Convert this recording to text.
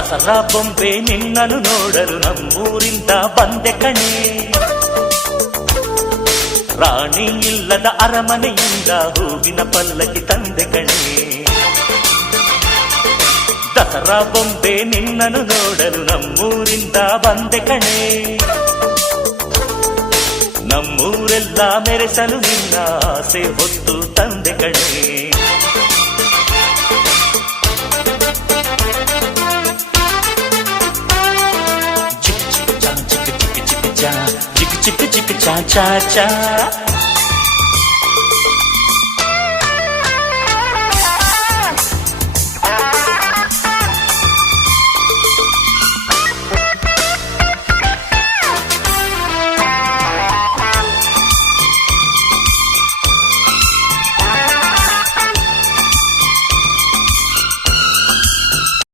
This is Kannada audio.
ದಸರಾ ಬೊಂಬೆ ನಿನ್ನನ್ನು ನೋಡಲು ನಮ್ಮೂರಿಂದ ಬಂದೆ ಕಣೆ. ರಾಣಿ ಇಲ್ಲದ ಅರಮನೆಯಿಂದ ಹೂವಿನ ಪಲ್ಲಕ್ಕಿ ತಂದೆ ಕಣೆ. ದಸರಾ ಬೊಂಬೆ ನಿನ್ನನ್ನು ನೋಡಲು ನಮ್ಮೂರಿಂದ ಬಂದೆ ಕಣೆ. ನಮ್ಮೂರೆಲ್ಲ ಮೆರೆಸಲು ನಿನ್ನ ಆಸೆ ಹೊತ್ತು ತಂದೆ ಕಣೆ. ಚಿಕ್ ಚಿಕ್ ಚಾ ಚಾ ಚಾ